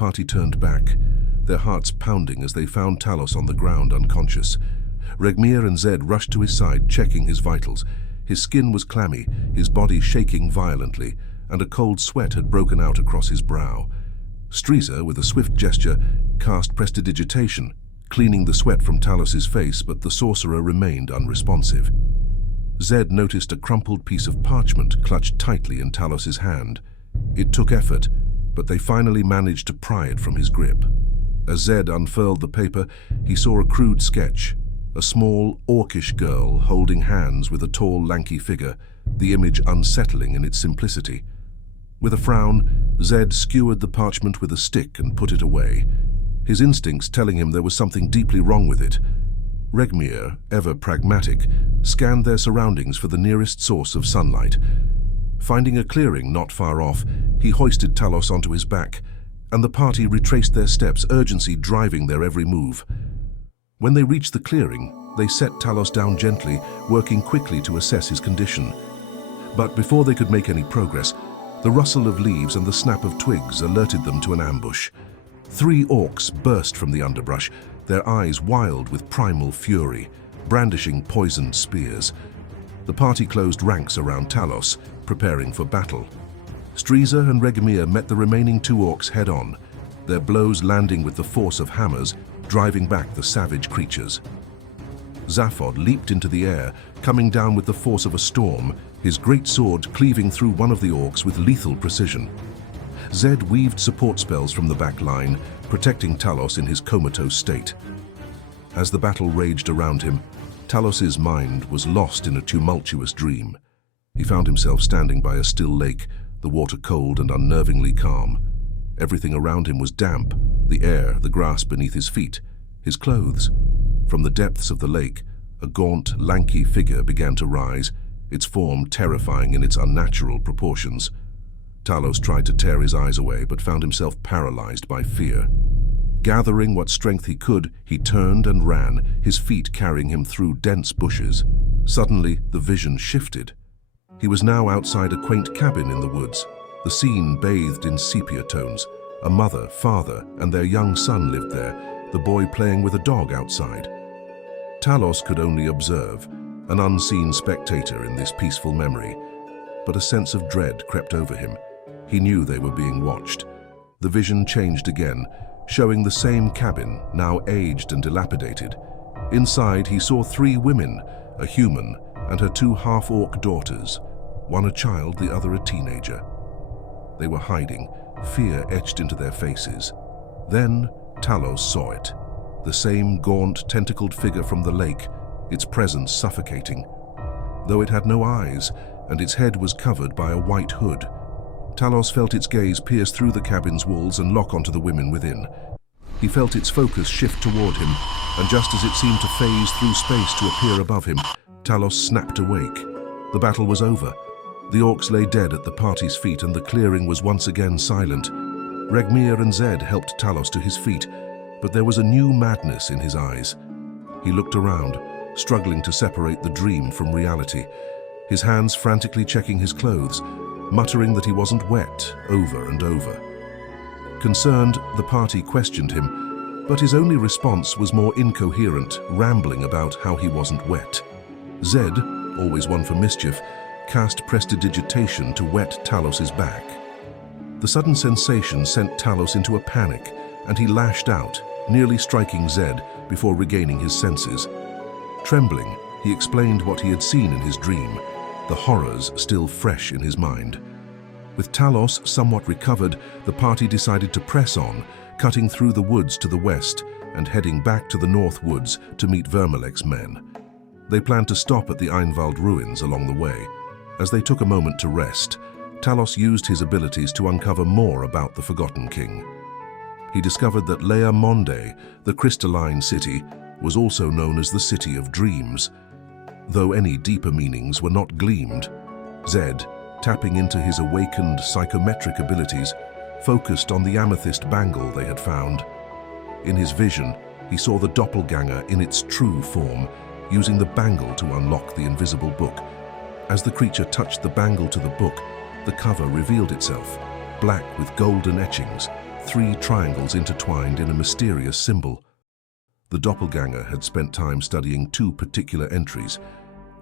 party turned back, their hearts pounding as they found Talos on the ground unconscious. Regmir and Zed rushed to his side, checking his vitals. His skin was clammy, his body shaking violently, and a cold sweat had broken out across his brow. Striza, with a swift gesture, cast prestidigitation, cleaning the sweat from Talos's face, but the sorcerer remained unresponsive. Zed noticed a crumpled piece of parchment clutched tightly in Talos's hand. It took effort, but they finally managed to pry it from his grip. As Zed unfurled the paper, he saw a crude sketch, a small, orcish girl holding hands with a tall, lanky figure, the image unsettling in its simplicity. With a frown, Zed skewered the parchment with a stick and put it away, his instincts telling him there was something deeply wrong with it. Regmir, ever pragmatic, scanned their surroundings for the nearest source of sunlight. Finding a clearing not far off, he hoisted Talos onto his back, and the party retraced their steps, urgency driving their every move. When they reached the clearing, they set Talos down gently, working quickly to assess his condition. But before they could make any progress, the rustle of leaves and the snap of twigs alerted them to an ambush. 3 orcs burst from the underbrush, their eyes wild with primal fury, brandishing poisoned spears. The party closed ranks around Talos, preparing for battle. Striza and Regmir met the remaining 2 orcs head-on, their blows landing with the force of hammers, driving back the savage creatures. Zaphod leaped into the air, coming down with the force of a storm, his great sword cleaving through one of the orcs with lethal precision. Zed weaved support spells from the back line, protecting Talos in his comatose state. As the battle raged around him, Talos's mind was lost in a tumultuous dream. He found himself standing by a still lake, the water cold and unnervingly calm. Everything around him was damp, the air, the grass beneath his feet, his clothes. From the depths of the lake, a gaunt, lanky figure began to rise, its form terrifying in its unnatural proportions. Talos tried to tear his eyes away, but found himself paralyzed by fear. Gathering what strength he could, he turned and ran, his feet carrying him through dense bushes. Suddenly, the vision shifted. He was now outside a quaint cabin in the woods, the scene bathed in sepia tones. A mother, father, and their young son lived there, the boy playing with a dog outside. Talos could only observe, an unseen spectator in this peaceful memory, but a sense of dread crept over him. He knew they were being watched. The vision changed again, showing the same cabin, now aged and dilapidated. Inside, he saw 3 women, a human and her 2 half-orc daughters, one a child, the other a teenager. They were hiding, fear etched into their faces. Then Talos saw it, the same gaunt, tentacled figure from the lake, its presence suffocating. Though it had no eyes, and its head was covered by a white hood, Talos felt its gaze pierce through the cabin's walls and lock onto the women within. He felt its focus shift toward him, and just as it seemed to phase through space to appear above him, Talos snapped awake. The battle was over. The orcs lay dead at the party's feet, and the clearing was once again silent. Regmir and Zed helped Talos to his feet, but there was a new madness in his eyes. He looked around, struggling to separate the dream from reality, his hands frantically checking his clothes, muttering that he wasn't wet over and over. Concerned, the party questioned him, but his only response was more incoherent, rambling about how he wasn't wet. Zed, always one for mischief, cast prestidigitation to wet Talos's back. The sudden sensation sent Talos into a panic, and he lashed out, nearly striking Zed before regaining his senses. Trembling, he explained what he had seen in his dream, the horrors still fresh in his mind. With Talos somewhat recovered, the party decided to press on, cutting through the woods to the west and heading back to the north woods to meet Vermalek's men. They planned to stop at the Einwald ruins along the way. As they took a moment to rest, Talos used his abilities to uncover more about the Forgotten King. He discovered that Lea Monde, the crystalline city, was also known as the City of Dreams. Though any deeper meanings were not gleamed, Zed, tapping into his awakened psychometric abilities, focused on the amethyst bangle they had found. In his vision, he saw the doppelganger in its true form, using the bangle to unlock the invisible book. As the creature touched the bangle to the book, the cover revealed itself, black with golden etchings, three triangles intertwined in a mysterious symbol. The doppelganger had spent time studying two particular entries,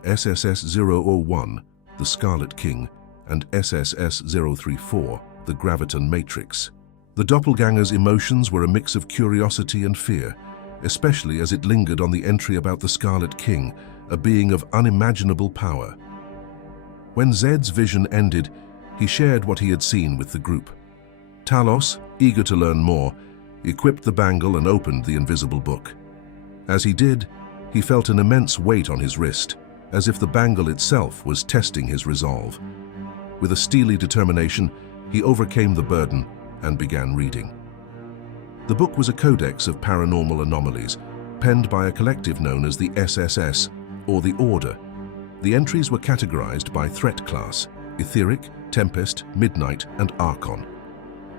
SSS-001, the Scarlet King, and SSS-034, the Graviton Matrix. The doppelganger's emotions were a mix of curiosity and fear, especially as it lingered on the entry about the Scarlet King, a being of unimaginable power. When Zed's vision ended, he shared what he had seen with the group. Talos, eager to learn more, equipped the bangle and opened the invisible book. As he did, he felt an immense weight on his wrist, as if the bangle itself was testing his resolve. With a steely determination, he overcame the burden and began reading. The book was a codex of paranormal anomalies, penned by a collective known as the SSS, or the Order. The entries were categorized by threat class: Etheric, Tempest, Midnight, and Archon.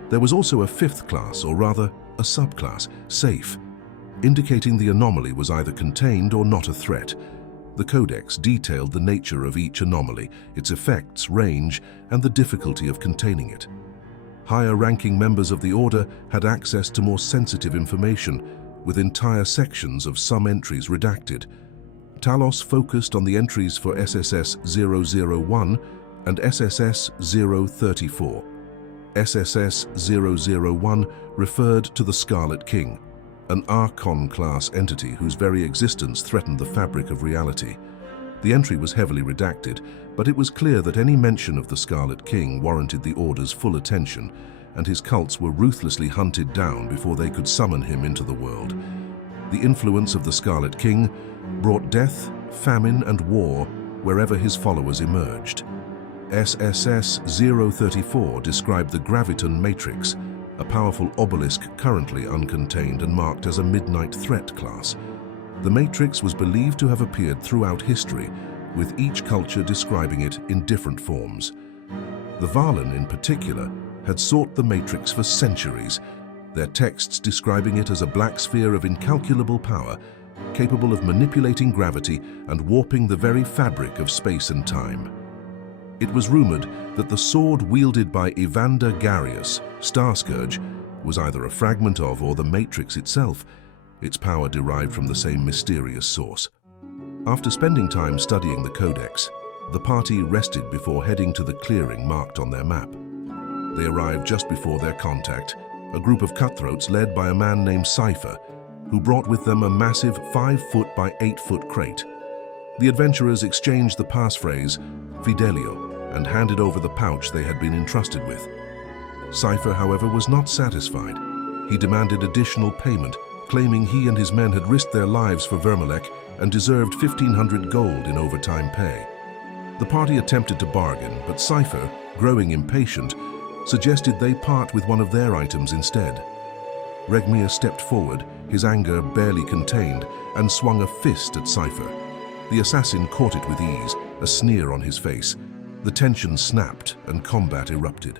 There was also a fifth class, or rather, a subclass, Safe, indicating the anomaly was either contained or not a threat. The codex detailed the nature of each anomaly, its effects, range, and the difficulty of containing it. Higher-ranking members of the Order had access to more sensitive information, with entire sections of some entries redacted. Talos focused on the entries for SSS-001 and SSS-034. SSS-001 referred to the Scarlet King, an Archon-class entity whose very existence threatened the fabric of reality. The entry was heavily redacted, but it was clear that any mention of the Scarlet King warranted the Order's full attention, and his cults were ruthlessly hunted down before they could summon him into the world. The influence of the Scarlet King brought death, famine, and war wherever his followers emerged. SSS-034 described the Graviton Matrix, a powerful obelisk currently uncontained and marked as a midnight threat class. The Matrix was believed to have appeared throughout history, with each culture describing it in different forms. The Valen, in particular, had sought the Matrix for centuries, their texts describing it as a black sphere of incalculable power, capable of manipulating gravity and warping the very fabric of space and time. It was rumored that the sword wielded by Evander Garius, Starscourge, was either a fragment of or the Matrix itself, its power derived from the same mysterious source. After spending time studying the Codex, the party rested before heading to the clearing marked on their map. They arrived just before their contact, a group of cutthroats led by a man named Cypher, who brought with them a massive 5-foot by 8-foot crate. The adventurers exchanged the passphrase, Fidelio, and handed over the pouch they had been entrusted with. Cypher, however, was not satisfied. He demanded additional payment, claiming he and his men had risked their lives for Vermalek and deserved 1,500 gold in overtime pay. The party attempted to bargain, but Cypher, growing impatient, suggested they part with one of their items instead. Regmir stepped forward, his anger barely contained, and swung a fist at Cypher. The assassin caught it with ease, a sneer on his face. The tension snapped and combat erupted.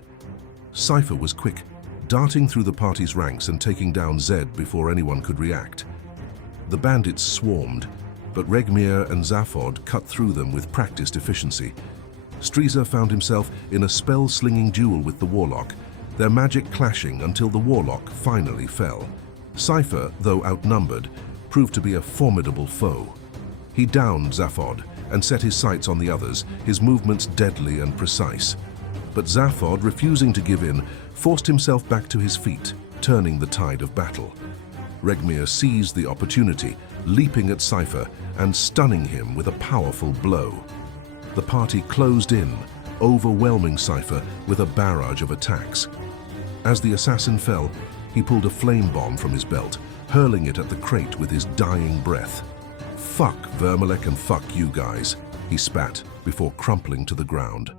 Cypher was quick, darting through the party's ranks and taking down Zed before anyone could react. The bandits swarmed, but Regmir and Zaphod cut through them with practiced efficiency. Striza found himself in a spell-slinging duel with the Warlock, their magic clashing until the Warlock finally fell. Cypher, though outnumbered, proved to be a formidable foe. He downed Zaphod and set his sights on the others, his movements deadly and precise. But Zaphod, refusing to give in, forced himself back to his feet, turning the tide of battle. Regmir seized the opportunity, leaping at Cypher and stunning him with a powerful blow. The party closed in, overwhelming Cypher with a barrage of attacks. As the assassin fell, he pulled a flame bomb from his belt, hurling it at the crate with his dying breath. "Fuck Vermalek and fuck you guys," he spat before crumpling to the ground.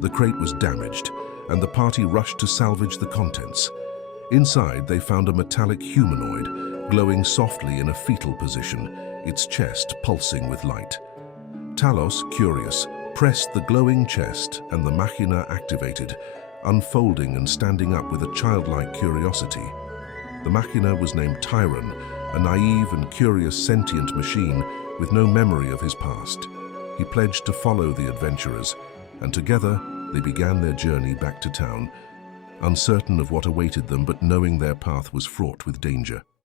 The crate was damaged, and the party rushed to salvage the contents. Inside, they found a metallic humanoid, glowing softly in a fetal position, its chest pulsing with light. Talos, curious, pressed the glowing chest and the Machina activated, unfolding and standing up with a childlike curiosity. The Machina was named Tyron, a naive and curious sentient machine with no memory of his past. He pledged to follow the adventurers, and together they began their journey back to town. uncertain of what awaited them but knowing their path was fraught with danger.